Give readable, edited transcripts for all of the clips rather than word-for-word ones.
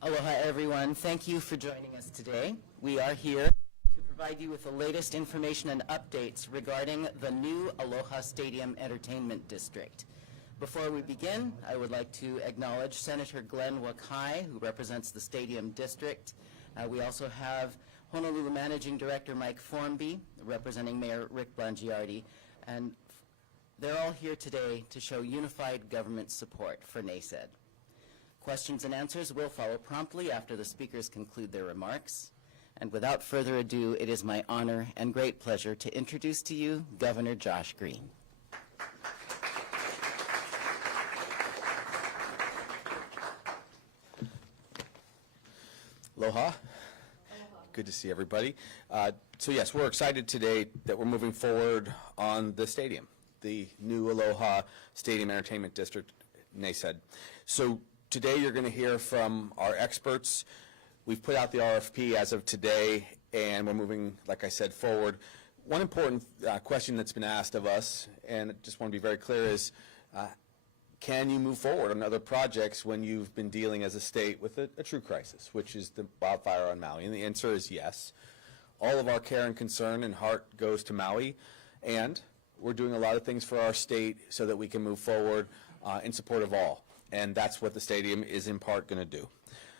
Aloha, everyone. Thank you for joining us today. We are here to provide you with the latest information and updates regarding the new Aloha Stadium Entertainment District. Before we begin, I would like to acknowledge Senator Glenn Wakai, who represents the Stadium District. We also have Honolulu Managing Director Mike Formby, representing Mayor Rick Blangiardi, and they're all here today to show unified government support for NACED. Questions and answers will follow promptly after the speakers conclude their remarks. And without further ado, it is my honor and great pleasure to introduce to you Governor Josh Green. Aloha. Good to see everybody. So yes, we're excited today that we're moving forward on the stadium, the new Aloha Stadium Entertainment District, NACED. So today you're going to hear from our experts. We've put out the RFP as of today, and we're moving, like I said, forward. One important question that's been asked of us, and I just want to be very clear, is can you move forward on other projects when you've been dealing as a state with a true crisis, which is the wildfire on Maui? And the answer is yes. All of our care and concern and heart goes to Maui, and we're doing a lot of things for our state so that we can move forward in support of all. And that's what the stadium is in part going to do.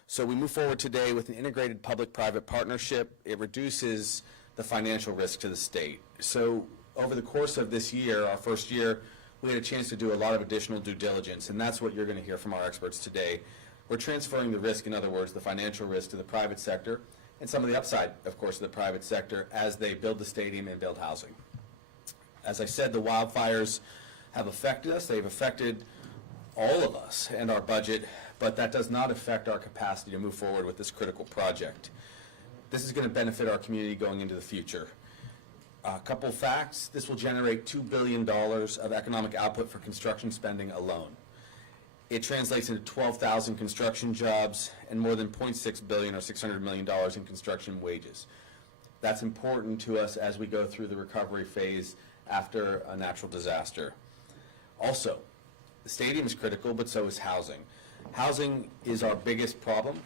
So we move forward today with an integrated public-private partnership. It reduces the financial risk to the state. So over the course of this year, our first year, we had a chance to do a lot of additional due diligence, and that's what you're going to hear from our experts today. We're transferring the risk, in other words, the financial risk, to the private sector, and some of the upside, of course, to the private sector as they build the stadium and build housing. As I said, the wildfires have affected us. They've affected all of us and our budget, but that does not affect our capacity to move forward with this critical project. This is going to benefit our community going into the future. A couple facts: this will generate $2 billion of economic output for construction spending alone. It translates into 12,000 construction jobs and more than $0.6 billion or $600 million in construction wages. That's important to us as we go through the recovery phase after a natural disaster. Also, the stadium is critical, but so is housing. Housing is our biggest problem.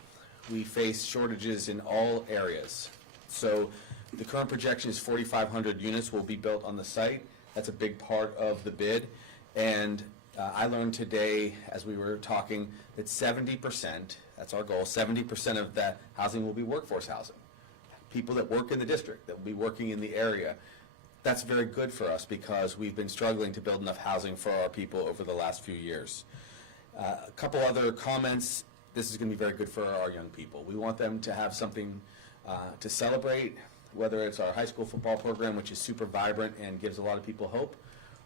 We face shortages in all areas. So the current projection is 4,500 units will be built on the site. That's a big part of the bid. And I learned today, as we were talking, that 70%, that's our goal, 70% of that housing will be workforce housing. People that work in the district, that will be working in the area. That's very good for us because we've been struggling to build enough housing for our people over the last few years. A couple other comments. This is going to be very good for our young people. We want them to have something to celebrate, whether it's our high school football program, which is super vibrant and gives a lot of people hope,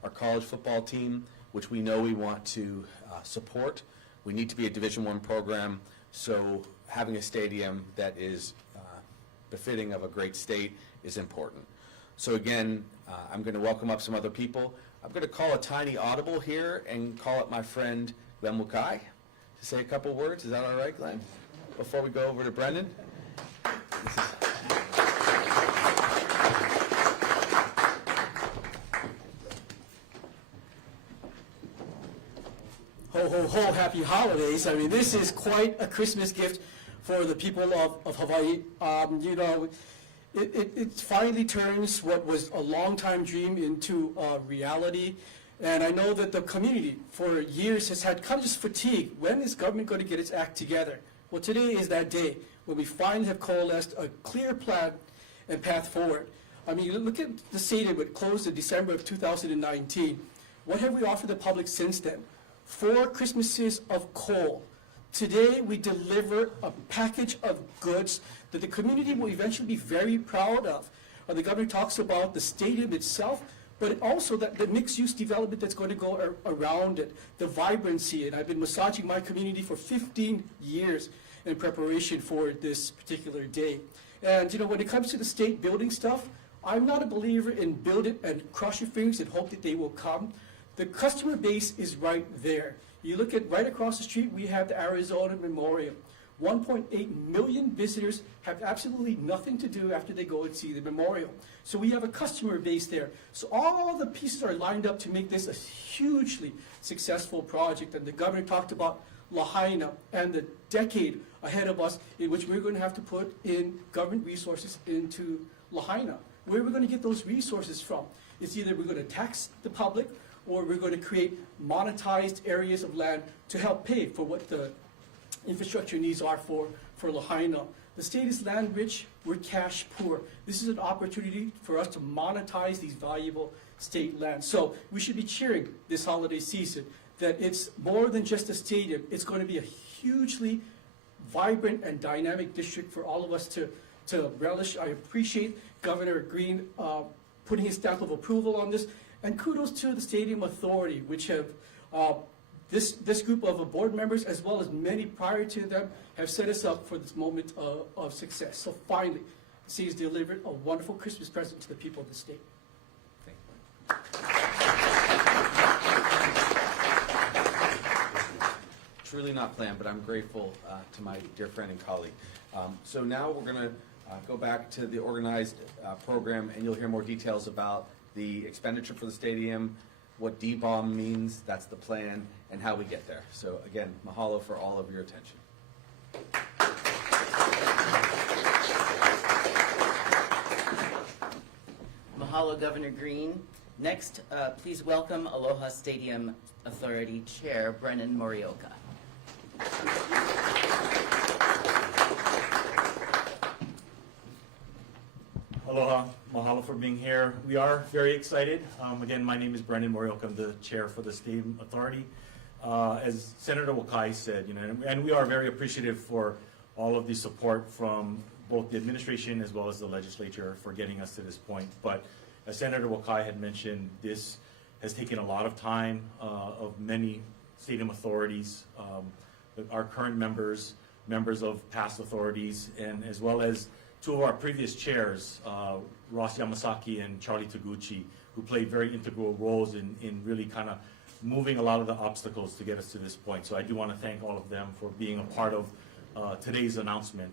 our college football team, which we know we want to support. We need to be a Division I program, so having a stadium that is befitting of a great state is important. So again, I'm going to welcome up some other people. I'm going to call a tiny audible here and call up my friend Glenn Wakai to say a couple words. Is that all right, Glenn? Before we go over to Brendan? Ho, ho, ho, happy holidays. I mean, this is quite a Christmas gift for the people of Hawaii. You know, it finally turns what was a long-time dream into reality. And I know that the community for years has had kind of just fatigue. When is government going to get its act together? Well, today is that day when we finally have coalesced a clear plan and path forward. I mean, look at the stadium. It closed in December of 2019. What have we offered the public since then? 4 Christmases of coal. Today, we deliver a package of goods that the community will eventually be very proud of. The governor talks about the stadium itself, but also the mixed-use development that's going to go around it, the vibrancy. And I've been massaging my community for 15 years in preparation for this particular day. And you know, when it comes to the state building stuff, I'm not a believer in build it and cross your fingers and hope that they will come. The customer base is right there. You look at right across the street, we have the Arizona Memorial. 1.8 million visitors have absolutely nothing to do after they go and see the memorial. So we have a customer base there. So all the pieces are lined up to make this a hugely successful project. And the governor talked about Lahaina and the decade ahead of us in which we're going to have to put in government resources into Lahaina. Where are we going to get those resources from? It's either we're going to tax the public or we're going to create monetized areas of land to help pay for what the infrastructure needs are for Lahaina. The state is land rich, we're cash poor. This is an opportunity for us to monetize these valuable state lands. So we should be cheering this holiday season that it's more than just a stadium. It's going to be a hugely vibrant and dynamic district for all of us to relish. I appreciate Governor Green putting his stamp of approval on this. And kudos to the Stadium Authority, which have, this group of board members, as well as many prior to them, have set us up for this moment of success. So finally, the city has delivered a wonderful Christmas present to the people of the state. Thank you. Truly not planned, but I'm grateful to my dear friend and colleague. So now we're going to go back to the organized program, and you'll hear more details about the expenditure for the stadium, what D-bomb means, that's the plan, and how we get there. So again, mahalo for all of your attention. Mahalo, Governor Green. Next, please welcome Aloha Stadium Authority Chair Brennan Morioka. Aloha, mahalo for being here. We are very excited. Again, my name is Brendan Morioka. I'm the chair for the Stadium Authority. As Senator Wakai said, and we are very appreciative for all of the support from both the administration as well as the legislature for getting us to this point. But as Senator Wakai had mentioned, this has taken a lot of time of many stadium authorities, our current members, members of past authorities, and as well as two of our previous chairs, Ross Yamasaki and Charlie Taguchi, who played very integral roles in really kind of moving a lot of the obstacles to get us to this point. So I do want to thank all of them for being a part of today's announcement.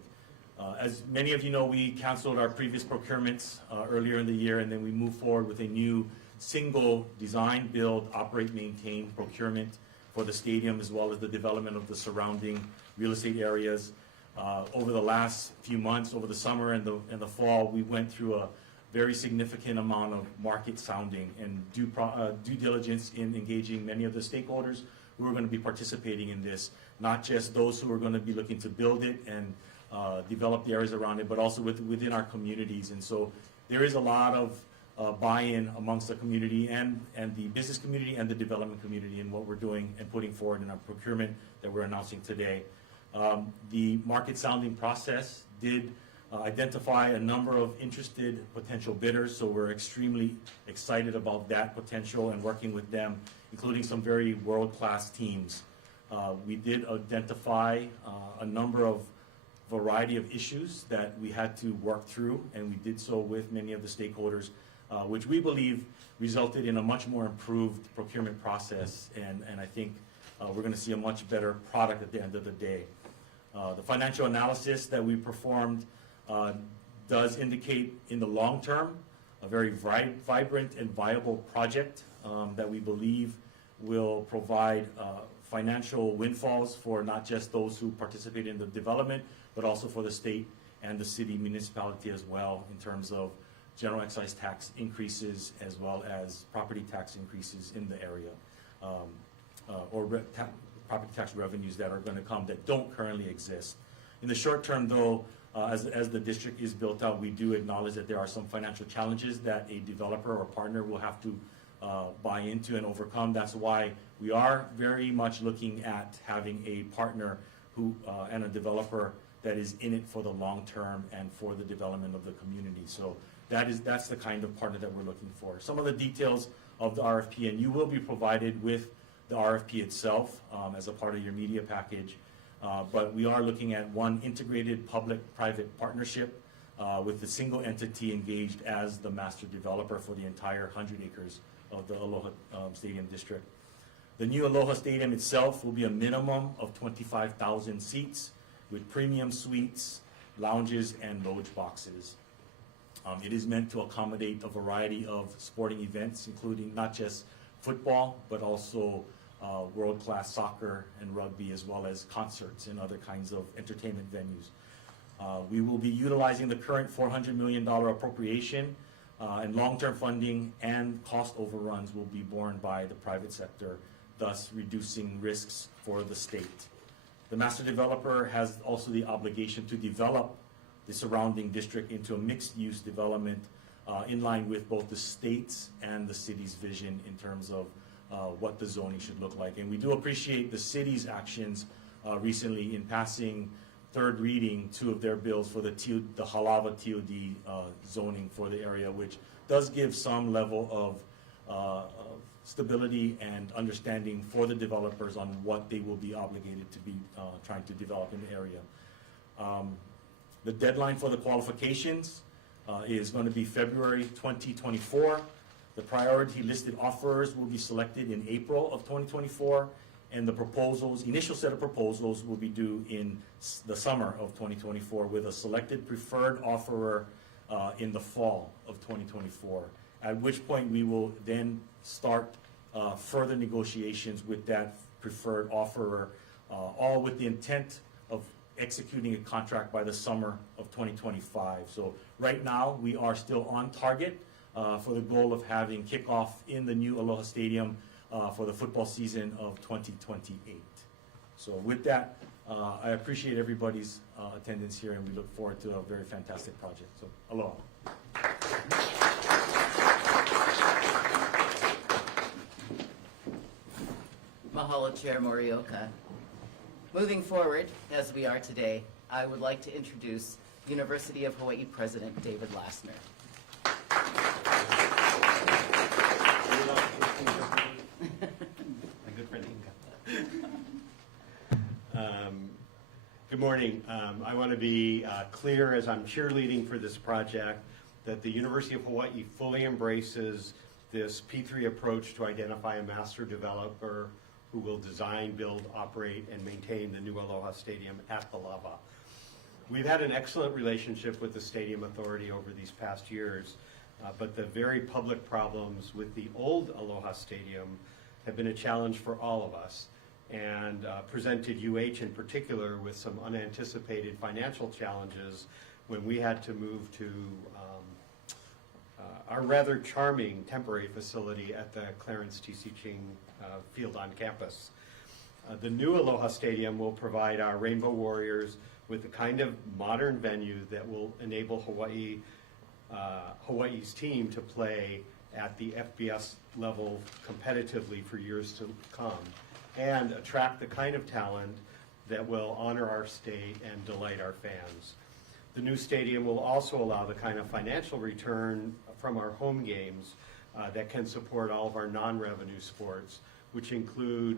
As many of you know, we canceled our previous procurements earlier in the year, and then we moved forward with a new single design, build, operate, maintain procurement for the stadium, as well as the development of the surrounding real estate areas. Over the last few months, over the summer and the fall, we went through a very significant amount of market sounding and due diligence in engaging many of the stakeholders who are going to be participating in this, not just those who are going to be looking to build it and develop the areas around it, but also within our communities. And so there is a lot of buy-in amongst the community and the business community and the development community in what we're doing and putting forward in our procurement that we're announcing today. The market sounding process did identify a number of interested potential bidders, so we're extremely excited about that potential and working with them, including some very world-class teams. We did identify a number of variety of issues that we had to work through, and we did so with many of the stakeholders, which we believe resulted in a much more improved procurement process, and I think we're going to see a much better product at the end of the day. The financial analysis that we performed does indicate in the long term a very vibrant and viable project that we believe will provide financial windfalls for not just those who participate in the development, but also for the state and the city municipality as well, in terms of general excise tax increases as well as property tax increases in the area, property tax revenues that are going to come that don't currently exist. In the short term, though, as the district is built out, we do acknowledge that there are some financial challenges that a developer or partner will have to buy into and overcome. That's why we are very much looking at having a partner who and a developer that is in it for the long term and for the development of the community. So that's the kind of partner that we're looking for. Some of the details of the RFP, and you will be provided with the RFP itself as a part of your media package. But we are looking at one integrated public-private partnership with a single entity engaged as the master developer for the entire 100 acres of the Aloha Stadium District. The new Aloha Stadium itself will be a minimum of 25,000 seats. with premium suites, lounges, and loge boxes. It is meant to accommodate a variety of sporting events, including not just football, but also world-class soccer and rugby, as well as concerts and other kinds of entertainment venues. We will be utilizing the current $400 million appropriation, and long-term funding and cost overruns will be borne by the private sector, thus reducing risks for the state. The master developer has also the obligation to develop the surrounding district into a mixed-use development in line with both the state's and the city's vision in terms of what the zoning should look like. And we do appreciate the city's actions recently in passing third reading 2 of their bills for the Halawa TOD zoning for the area, which does give some level of stability and understanding for the developers on what they will be obligated to be trying to develop in the area. The deadline for the qualifications is going to be February 2024. The priority listed offers will be selected in April of 2024, and the proposals, initial set of proposals, will be due in the summer of 2024 with a selected preferred offerer in the fall of 2024, at which point we will then start further negotiations with that preferred offerer, all with the intent of executing a contract by the summer of 2025. So right now, we are still on target for the goal of having kickoff in the new Aloha Stadium for the football season of 2028. So with that, I appreciate everybody's attendance here, and we look forward to a very fantastic project. So aloha. Mahalo, Chair Morioka. Moving forward, as we are today, I would like to introduce University of Hawaii President David Lassner. My good friend Inga. Good morning. I want to be clear as I'm cheerleading for this project that the University of Hawaii fully embraces this P3 approach to identify a master developer who will design, build, operate, and maintain the new Aloha Stadium at the Lava. We've had an excellent relationship with the Stadium Authority over these past years, but the very public problems with the old Aloha Stadium have been a challenge for all of us, and presented UH in particular with some unanticipated financial challenges when we had to move to our rather charming temporary facility at the Clarence T.C. Ching Field on campus. The new Aloha Stadium will provide our Rainbow Warriors with the kind of modern venue that will enable Hawaii's team to play at the FBS level competitively for years to come, and attract the kind of talent that will honor our state and delight our fans. The new stadium will also allow the kind of financial return from our home games that can support all of our non-revenue sports, which include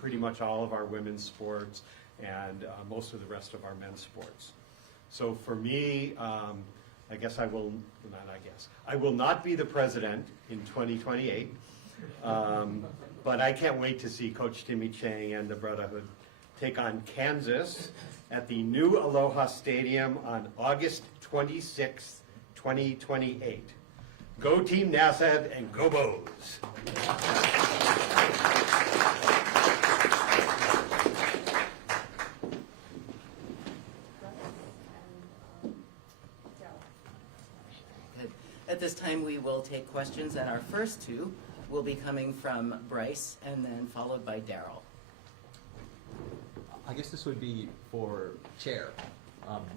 pretty much all of our women's sports and most of the rest of our men's sports. So for me, I will not be the president in 2028, but I can't wait to see Coach Timmy Chang and the Brotherhood take on Kansas at the new Aloha Stadium on August 26th, 2028. Go Team NASAD and go Bows! Good. At this time, we will take questions, and our first two will be coming from Bryce and then followed by Daryl. I guess this would be for Chair.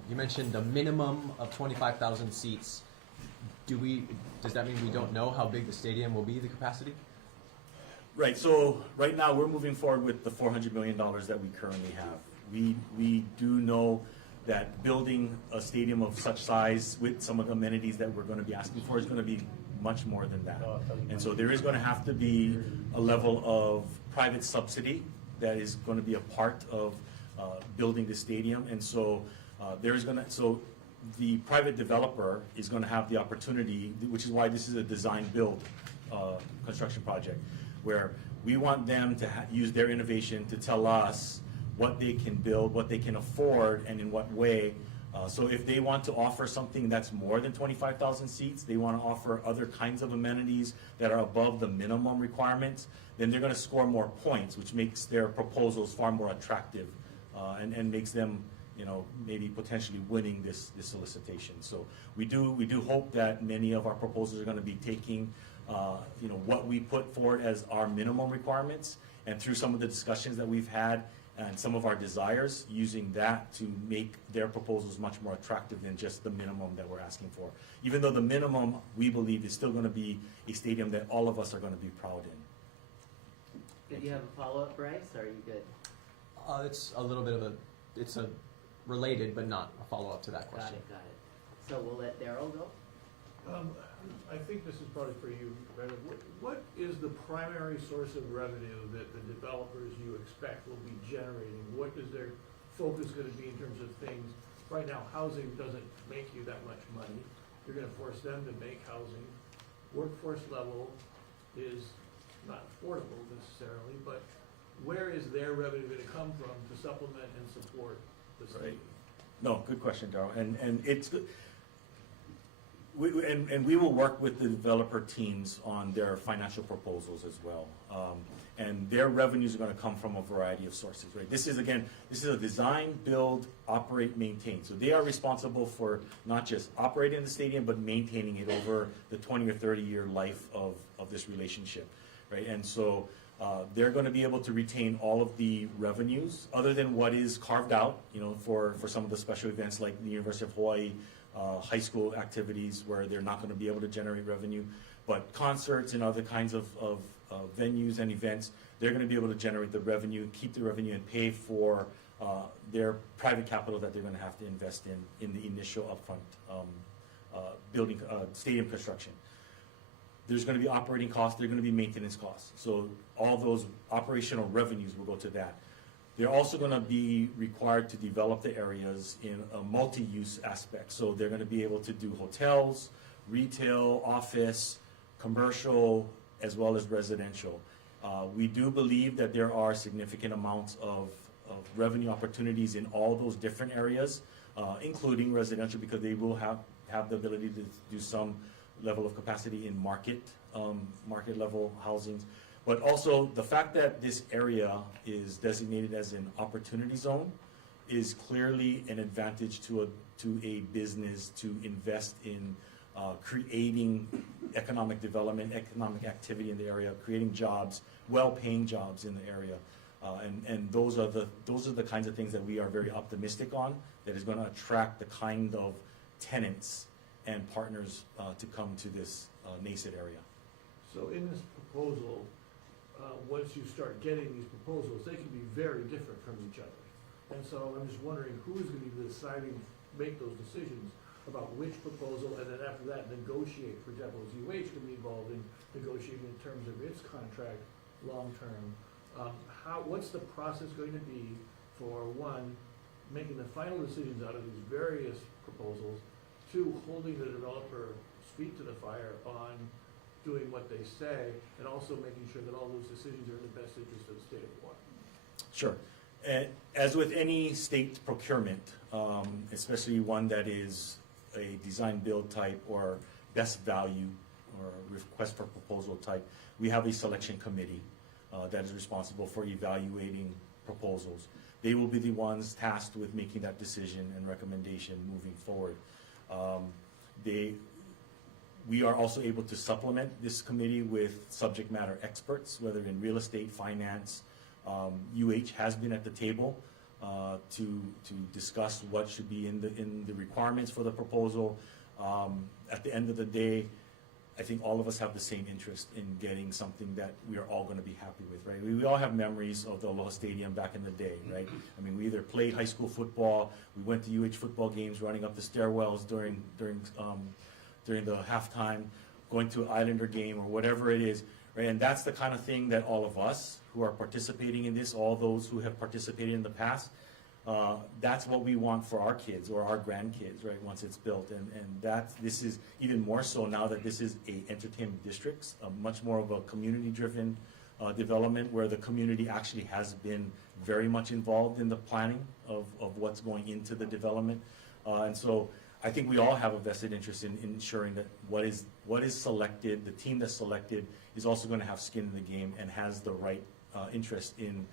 You mentioned a minimum of 25,000 seats. Does that mean we don't know how big the stadium will be, the capacity? Right, so right now we're moving forward with the $400 million that we currently have. We do know that building a stadium of such size with some of the amenities that we're going to be asking for is going to be much more than that. And so there is going to have to be a level of private subsidy that is going to be a part of building the stadium. And so the private developer is going to have the opportunity, which is why this is a design-build construction project, where we want them to use their innovation to tell us what they can build, what they can afford, and in what way. So if they want to offer something that's more than 25,000 seats, they want to offer other kinds of amenities that are above the minimum requirements, then they're going to score more points, which makes their proposals far more attractive, and makes them, you know, maybe potentially winning this solicitation. So we do hope that many of our proposals are going to be taking, you know, what we put forward as our minimum requirements, and through some of the discussions that we've had and some of our desires, using that to make their proposals much more attractive than just the minimum that we're asking for. Even though the minimum, we believe, is still going to be a stadium that all of us are going to be proud in. Did you have a follow-up, Bryce, or are you good? It's a little bit of it's a related, but not a follow-up to that question. Got it. So we'll let Daryl go. I think this is probably for you, Brandon. What is the primary source of revenue that the developers you expect will be generating? What is their focus going to be in terms of things? Right now, housing doesn't make you that much money. You're going to force them to make housing. Workforce level is not affordable necessarily, but where is their revenue going to come from to supplement and support the state? No, good question, Darrell. And it's good. We will work with the developer teams on their financial proposals as well. And their revenues are going to come from a variety of sources, right? This is a design, build, operate, maintain. So they are responsible for not just operating the stadium, but maintaining it over the 20 or 30-year life of this relationship, right? And so they're going to be able to retain all of the revenues, other than what is carved out, you know, for some of the special events like the University of Hawaii high school activities, where they're not going to be able to generate revenue. But concerts and other kinds of venues and events, they're going to be able to generate the revenue, keep the revenue, and pay for their private capital that they're going to have to invest in the initial upfront building stadium construction. There's going to be operating costs, there's going to be maintenance costs. So all those operational revenues will go to that. They're also going to be required to develop the areas in a multi-use aspect. So they're going to be able to do hotels, retail, office, commercial, as well as residential. We do believe that there are significant amounts of revenue opportunities in all those different areas, including residential, because they will have the ability to do some level of capacity in market level housings. But also the fact that this area is designated as an opportunity zone is clearly an advantage to a business to invest in creating economic development, economic activity in the area, creating jobs, well-paying jobs in the area. And those are the kinds of things that we are very optimistic on, that is going to attract the kind of tenants and partners to come to this nascent area. So in this proposal, once you start getting these proposals, they can be very different from each other. And so I'm just wondering who is going to be deciding, make those decisions about which proposal, and then after that negotiate. For example, is UH going to be involved in negotiating in terms of its contract long-term? What's the process going to be for, one, making the final decisions out of these various proposals, two, holding the developer feet to the fire on doing what they say, and also making sure that all those decisions are in the best interest of the state of Hawaii? Sure. As with any state procurement, especially one that is a design build type or best value or request for proposal type, we have a selection committee that is responsible for evaluating proposals. They will be the ones tasked with making that decision and recommendation moving forward. We are also able to supplement this committee with subject matter experts, whether in real estate, finance. UH has been at the table to discuss what should be in the requirements for the proposal. At the end of the day, I think all of us have the same interest in getting something that we are all going to be happy with, right? We all have memories of the Aloha Stadium back in the day, right? I mean, we either played high school football, we went to UH football games, running up the stairwells during the halftime, going to an Islander game or whatever it is, right? And that's the kind of thing that all of us who are participating in this, all those who have participated in the past, that's what we want for our kids or our grandkids, right, once it's built. And this is even more so now that this is a entertainment district, much more of a community-driven development where the community actually has been very much involved in the planning of what's going into the development. And so I think we all have a vested interest in ensuring that what is selected, the team that's selected, is also going to have skin in the game and has the right interest in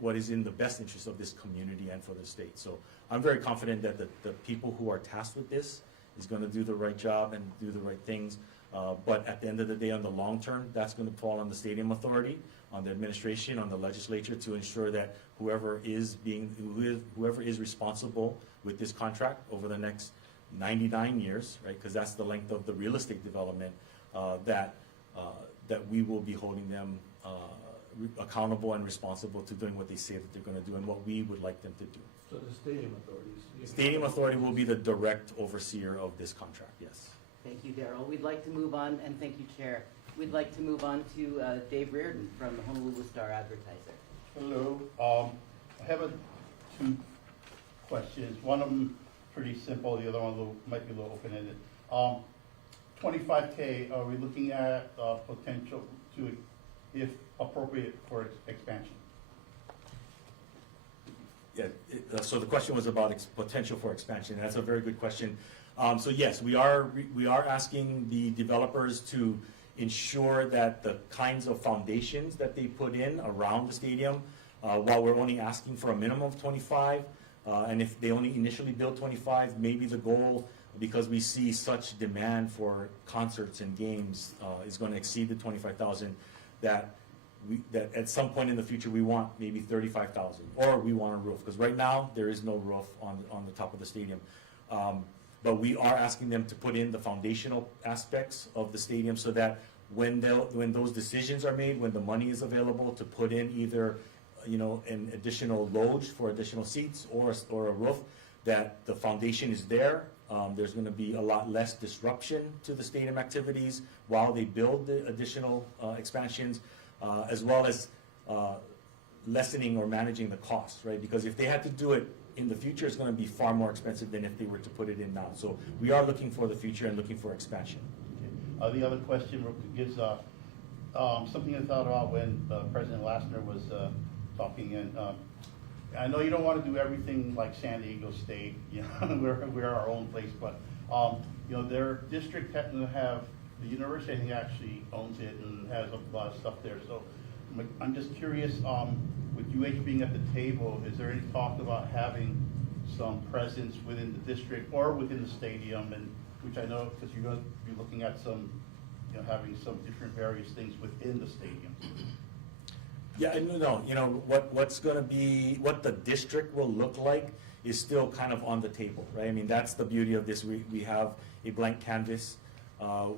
what is in the best interest of this community and for the state. So I'm very confident that the people who are tasked with this is going to do the right job and do the right things. But at the end of the day, on the long term, that's going to fall on the Stadium Authority, on the administration, on the legislature to ensure that whoever is responsible with this contract over the next 99 years, right? Because that's the length of the real estate development, that we will be holding them accountable and responsible to doing what they say that they're going to do and what we would like them to do. So the stadium authorities. Stadium Authority will be the direct overseer of this contract, yes. Thank you, Daryl. We'd like to move on, and thank you, Chair. We'd like to move on to Dave Reardon from the Honolulu Star-Advertiser. Hello. I have two questions. One of them pretty simple. The other one might be a little open-ended. 25K. Are we looking at potential to, if appropriate, for expansion? Yeah. So the question was about potential for expansion. That's a very good question. So yes, we are asking the developers to ensure that the kinds of foundations that they put in around the stadium, while we're only asking for a minimum of 25, and if they only initially build 25, maybe the goal, because we see such demand for concerts and games, is going to exceed the 25,000, that at some point in the future we want maybe 35,000, or we want a roof, because right now there is no roof on the top of the stadium. But we are asking them to put in the foundational aspects of the stadium so that when those decisions are made, when the money is available to put in either, an additional loge for additional seats or a roof, that the foundation is there. There's going to be a lot less disruption to the stadium activities while they build the additional expansions, as well as lessening or managing the costs, right? Because if they had to do it in the future, it's going to be far more expensive than if they were to put it in now. So we are looking for the future and looking for expansion. Okay. The other question is something I thought about when President Lassner was talking, and I know you don't want to do everything like San Diego State, we're our own place, but their district happens to have, the university I think actually owns it and has a lot of stuff there. So I'm just curious, with UH being at the table, is there any talk about having some presence within the district or within the stadium, and which I know because you're going to be looking at some, having some different various things within the stadium. Yeah, no, what the district will look like is still kind of on the table, right? I mean, that's the beauty of this. We have a blank canvas.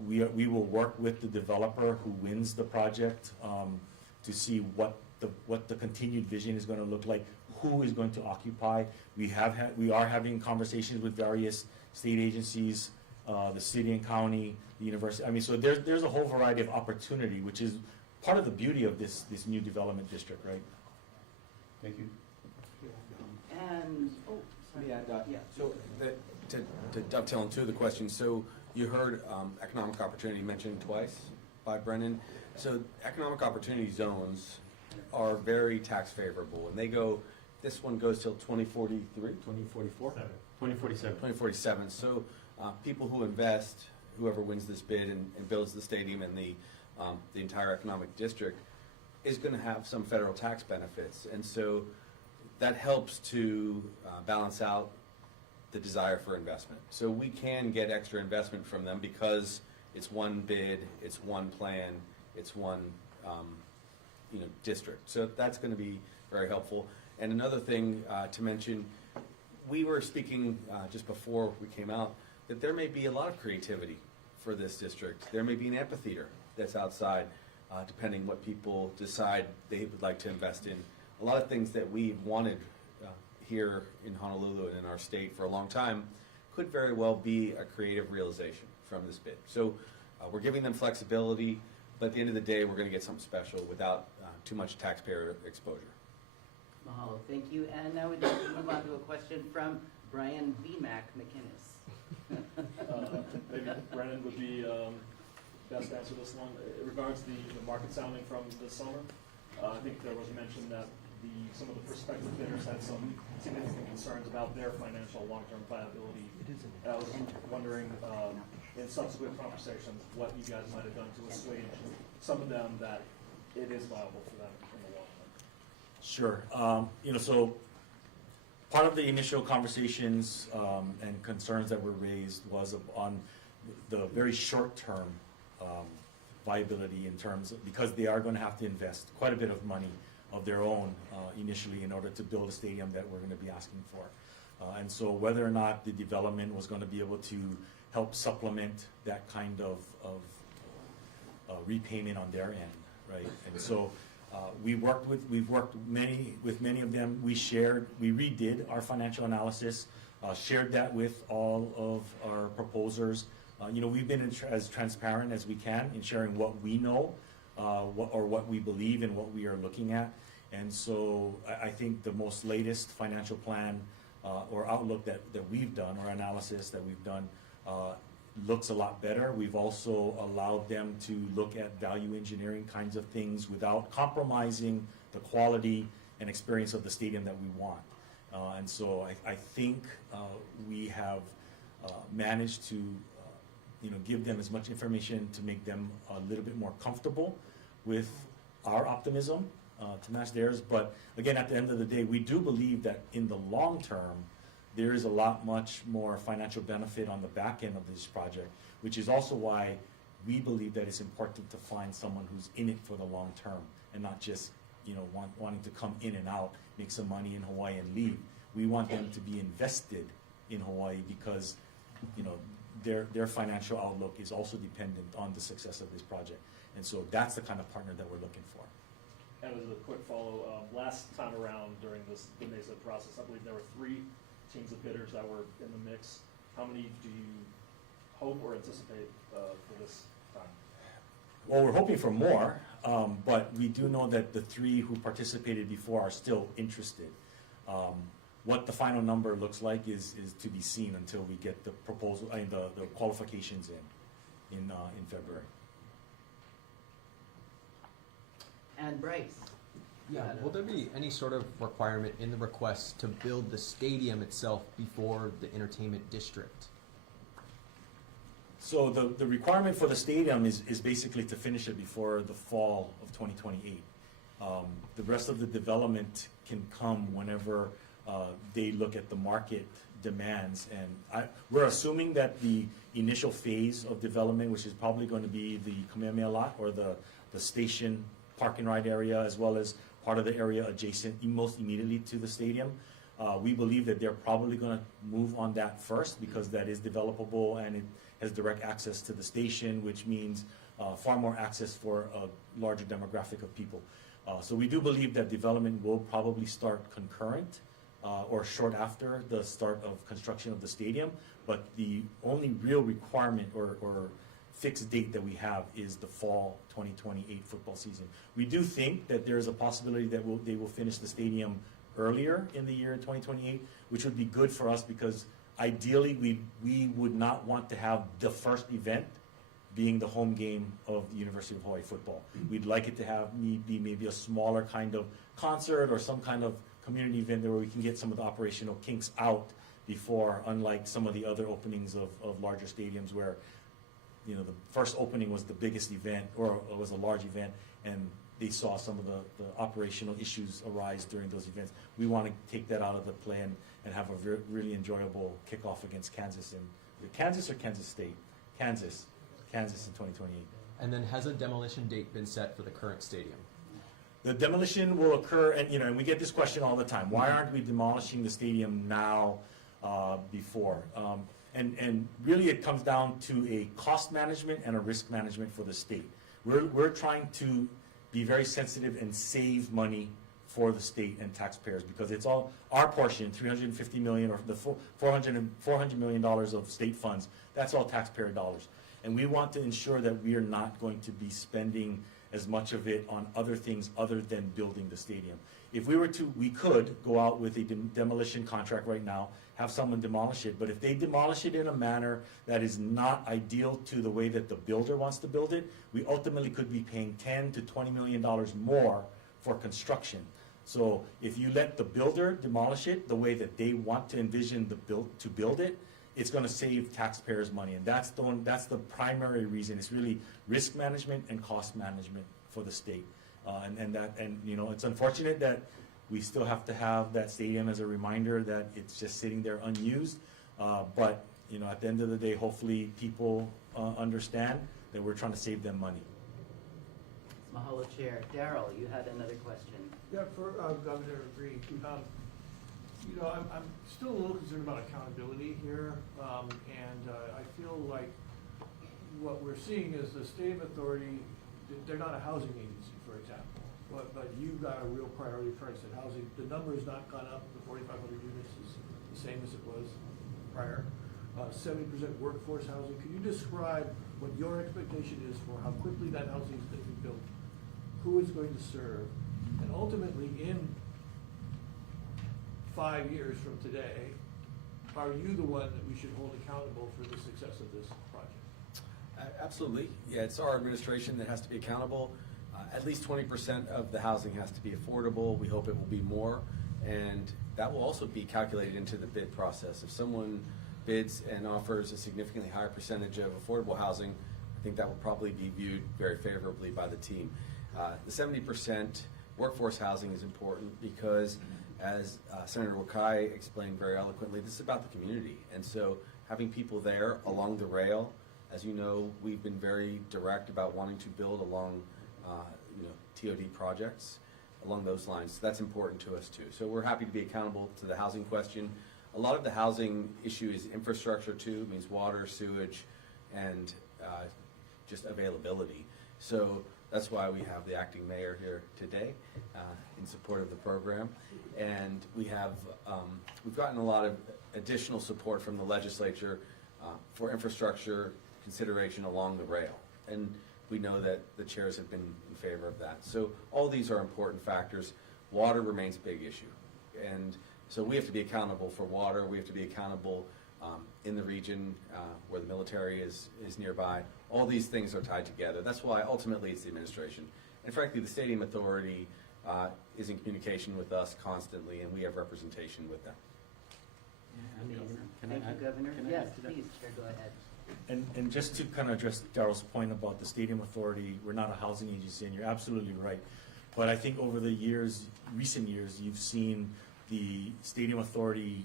We will work with the developer who wins the project to see what the continued vision is going to look like, who is going to occupy. We are having conversations with various state agencies, the city and county, the university. I mean, so there's a whole variety of opportunity, which is part of the beauty of this new development district, right? Thank you. And, sorry. Yeah. So to dovetail into the question, so you heard economic opportunity mentioned twice by Brennan. So economic opportunity zones are very tax favorable, and this one goes till 2043? 2044? 2047. 2047. So people who invest, whoever wins this bid and builds the stadium and the entire economic district, is going to have some federal tax benefits. And so that helps to balance out the desire for investment. So we can get extra investment from them because it's one bid, it's one plan, it's one district. So that's going to be very helpful. And another thing to mention, we were speaking just before we came out that there may be a lot of creativity for this district. There may be an amphitheater that's outside, depending what people decide they would like to invest in. A lot of things that we've wanted here in Honolulu and in our state for a long time could very well be a creative realization from this bid. So we're giving them flexibility, but at the end of the day, we're going to get something special without too much taxpayer exposure. Mahalo, thank you. And now we'd like to move on to a question from Brian VMAC McInnes. Maybe Brennan would be best answer this one. In regards to the market sounding from this summer, I think there was mention that some of the prospective bidders had some significant concerns about their financial long-term viability. I was wondering, in subsequent conversations, what you guys might have done to assuage some of them that it is viable for them in the long term. Sure. So part of the initial conversations and concerns that were raised was on the very short-term viability in terms of, because they are going to have to invest quite a bit of money of their own initially in order to build a stadium that we're going to be asking for. And so whether or not the development was going to be able to help supplement that kind of repayment on their end, right? And so we've worked with many of them. We redid our financial analysis, shared that with all of our proposers. We've been as transparent as we can in sharing what we know, what we believe and what we are looking at. And so I think the most latest financial plan or outlook that we've done, or analysis that we've done, looks a lot better. We've also allowed them to look at value engineering kinds of things without compromising the quality and experience of the stadium that we want. And so I think we have managed to give them as much information to make them a little bit more comfortable with our optimism to match theirs. But again, at the end of the day, we do believe that in the long term, there is a lot much more financial benefit on the back end of this project, which is also why we believe that it's important to find someone who's in it for the long term and not just wanting to come in and out, make some money in Hawaii and leave. We want them to be invested in Hawaii because their financial outlook is also dependent on the success of this project. And so that's the kind of partner that we're looking for. And as a quick follow, last time around during the NASED process, I believe there were 3 teams of bidders that were in the mix. How many do you hope or anticipate for this time? Well, we're hoping for more, but we do know that the 3 who participated before are still interested. What the final number looks like is to be seen until we get the proposal, the qualifications in February. And Bryce? Yeah, will there be any sort of requirement in the request to build the stadium itself before the entertainment district? So the requirement for the stadium is basically to finish it before the fall of 2028. The rest of the development can come whenever they look at the market demands. And we're assuming that the initial phase of development, which is probably going to be the Kamehameha lot or the station park and ride area, as well as part of the area adjacent most immediately to the stadium. We believe that they're probably going to move on that first because that is developable and it has direct access to the station, which means far more access for a larger demographic of people. So we do believe that development will probably start concurrent or short after the start of construction of the stadium, but the only real requirement or fixed date that we have is the fall 2028 football season. We do think that there is a possibility that they will finish the stadium earlier in the year 2028, which would be good for us because ideally we would not want to have the first event being the home game of the University of Hawaii football. We'd like it to be maybe a smaller kind of concert or some kind of community event where we can get some of the operational kinks out before, unlike some of the other openings of larger stadiums where the first opening was the biggest event or was a large event and they saw some of the operational issues arise during those events. We want to take that out of the play and have a really enjoyable kickoff against Kansas or Kansas State? Kansas in 2028. And then has a demolition date been set for the current stadium? The demolition will occur, and we get this question all the time. Why aren't we demolishing the stadium now before? And really it comes down to a cost management and a risk management for the state. We're trying to be very sensitive and save money for the state and taxpayers because it's all our portion, $350 million or the $400 million of state funds. That's all taxpayer dollars. And we want to ensure that we are not going to be spending as much of it on other things other than building the stadium. If we were to, we could go out with a demolition contract right now, have someone demolish it, but if they demolish it in a manner that is not ideal to the way that the builder wants to build it, we ultimately could be paying $10 to $20 million more for construction. So if you let the builder demolish it the way that they want to envision to build it, it's going to save taxpayers money, and that's the primary reason. It's really risk management and cost management for the state, and you know, it's unfortunate that we still have to have that stadium as a reminder that it's just sitting there unused. But you know, at the end of the day, hopefully people understand that we're trying to save them money. Mahalo, Chair. Daryl, you had another question. Yeah, for Governor Reen, you know, I'm still a little concerned about accountability here, and I feel like what we're seeing is the state authority, they're not a housing agency, for example, but you've got a real priority, for instance, housing. The number has not gone up. The 4,500 units is the same as it was prior. 70% workforce housing. Can you describe what your expectation is for how quickly that housing is going to be built, who it's going to serve, and ultimately in 5 years from today, are you the one that we should hold accountable for the success of this project? Absolutely. Yeah, it's our administration that has to be accountable. At least 20% of the housing has to be affordable. We hope it will be more. And that will also be calculated into the bid process. If someone bids and offers a significantly higher percentage of affordable housing, I think that will probably be viewed very favorably by the team. The 70% workforce housing is important because, as Senator Wakai explained very eloquently, this is about the community. And so having people there along the rail, as you know, we've been very direct about wanting to build along TOD projects along those lines. So that's important to us too. So we're happy to be accountable to the housing question. A lot of the housing issue is infrastructure too, it means water, sewage, and just availability. So that's why we have the acting mayor here today in support of the program. And we have, we've gotten a lot of additional support from the legislature for infrastructure consideration along the rail. And we know that the chairs have been in favor of that. So all these are important factors. Water remains a big issue. And so we have to be accountable for water. We have to be accountable in the region where the military is nearby. All these things are tied together. That's why ultimately it's the administration. And frankly, the Stadium Authority is in communication with us constantly, and we have representation with them. Thank you, Governor. Yes, please, Chair, go ahead. And just to kind of address Daryl's point about the Stadium Authority, we're not a housing agency, and you're absolutely right. But I think over the years, recent years, you've seen the Stadium Authority,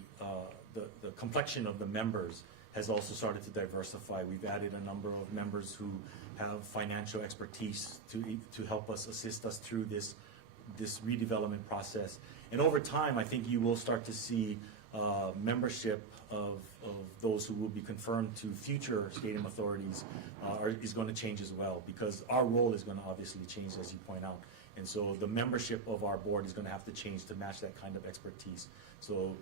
the complexion of the members has also started to diversify. We've added a number of members who have financial expertise to help us, assist us through this redevelopment process. And over time, I think you will start to see membership of those who will be confirmed to future stadium authorities is going to change as well, because our role is going to obviously change, as you point out. And so the membership of our board is going to have to change to match that kind of expertise. So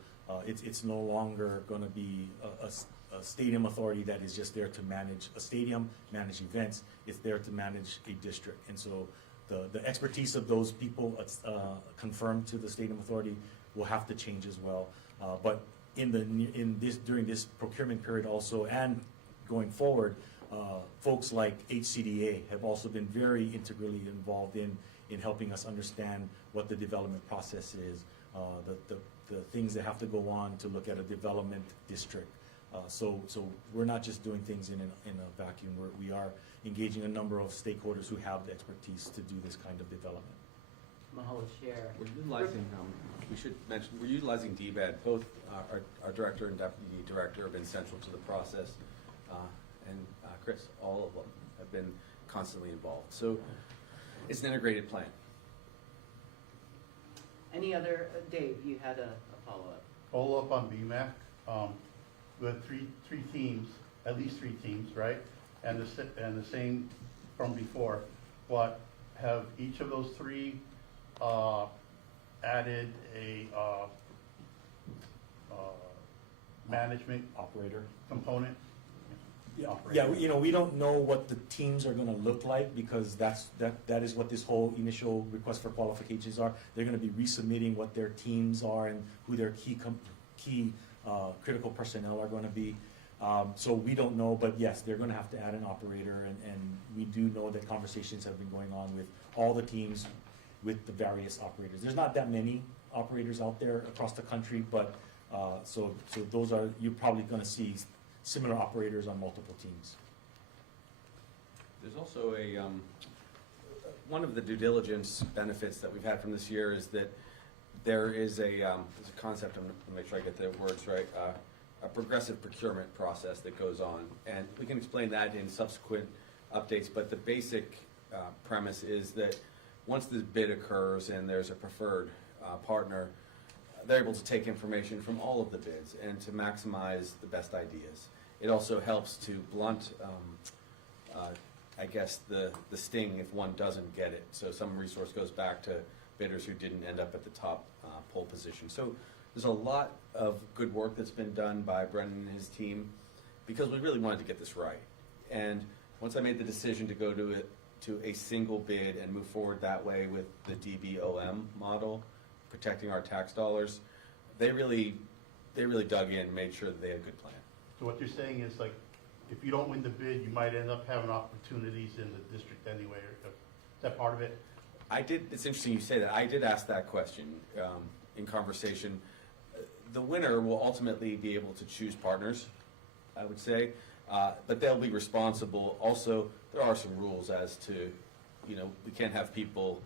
it's no longer going to be a stadium authority that is just there to manage a stadium, manage events. It's there to manage a district. And so the expertise of those people confirmed to the stadium authority will have to change as well. But during this procurement period also, and going forward, folks like HCDA have also been very integrally involved in helping us understand what the development process is, the things that have to go on to look at a development district. So we're not just doing things in a vacuum. We are engaging a number of stakeholders who have the expertise to do this kind of development. Mahalo, Chair. We're utilizing, we should mention, we're utilizing DBED. Both our director and deputy director have been central to the process, and Chris, all of them have been constantly involved. So it's an integrated plan. Any other, Dave, you had a follow-up. Follow up on BMAC. We have three teams, at least 3 teams, right? And the same from before. But have each of those 3 added a management Operator. component? Yeah, we don't know what the teams are gonna look like, because that is what this whole initial request for qualifications are. They're gonna be resubmitting what their teams are and who their key critical personnel are gonna be. So we don't know, but yes, they're gonna have to add an operator, and we do know that conversations have been going on with all the teams with the various operators. There's not that many operators out there across the country, but, so those are, you're probably gonna see similar operators on multiple teams. There's also one of the due diligence benefits that we've had from this year is that there is there's a concept, I'm gonna make sure I get the words right, a progressive procurement process that goes on. And we can explain that in subsequent updates, but the basic premise is that once the bid occurs and there's a preferred partner, they're able to take information from all of the bids and to maximize the best ideas. It also helps to blunt, I guess, the sting if one doesn't get it. So some resource goes back to bidders who didn't end up at the top pole position. So there's a lot of good work that's been done by Brendan and his team because we really wanted to get this right. And once I made the decision to go to a single bid and move forward that way with the DBOM model, protecting our tax dollars, they really dug in and made sure that they had a good plan. So what you're saying is like, if you don't win the bid, you might end up having opportunities in the district anyway. Is that part of it? It's interesting you say that. I did ask that question in conversation. The winner will ultimately be able to choose partners, I would say, but they'll be responsible. Also, there are some rules as to, we can't have people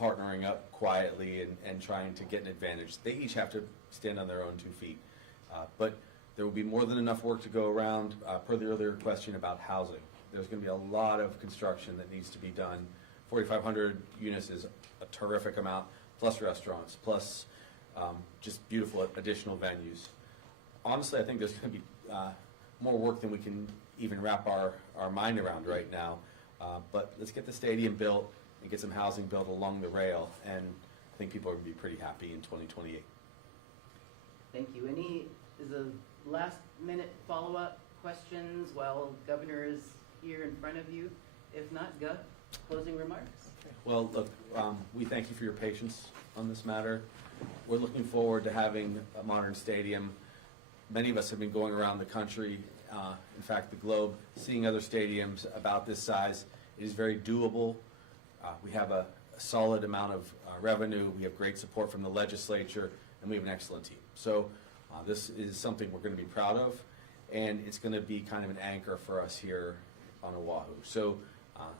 partnering up quietly and trying to get an advantage. They each have to stand on their own 2 feet. But there will be more than enough work to go around. Per the earlier question about housing, there's going to be a lot of construction that needs to be done. 4,500 units is a terrific amount, plus restaurants, plus just beautiful additional venues. Honestly, I think there's going to be more work than we can even wrap our mind around right now. But let's get the stadium built and get some housing built along the rail, and I think people are going to be pretty happy in 2028. Thank you. Is a last minute follow-up questions while Governor is here in front of you? If not, Gov, closing remarks? Well, look, we thank you for your patience on this matter. We're looking forward to having a modern stadium. Many of us have been going around the country, in fact, the globe, seeing other stadiums about this size. It is very doable. We have a solid amount of revenue. We have great support from the legislature, and we have an excellent team. So this is something we're going to be proud of, and it's going to be kind of an anchor for us here on Oahu. So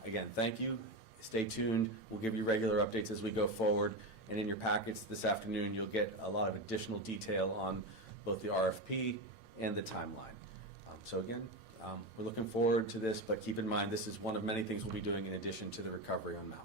again, thank you. Stay tuned. We'll give you regular updates as we go forward. And in your packets this afternoon, you'll get a lot of additional detail on both the RFP and the timeline. So again, we're looking forward to this, but keep in mind this is one of many things we'll be doing in addition to the recovery on Maui.